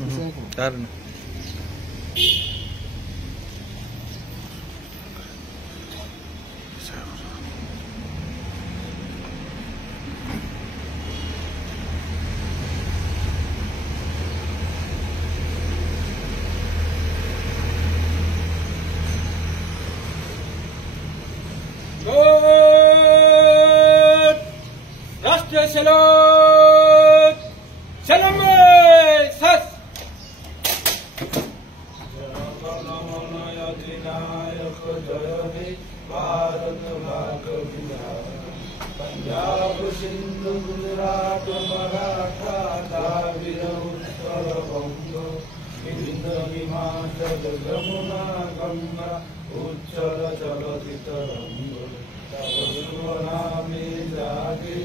कारण राष्ट्रीय सलाम सलाम सस अधिनायक जय हे भारत भाग्य विधाता पंजाब सिंधु गुजरात मराठा द्राविड़ उत्कल बंग विंध्य हिमाचल यमुना गंगा उच्चल जलधि तरंग तव नामे जागे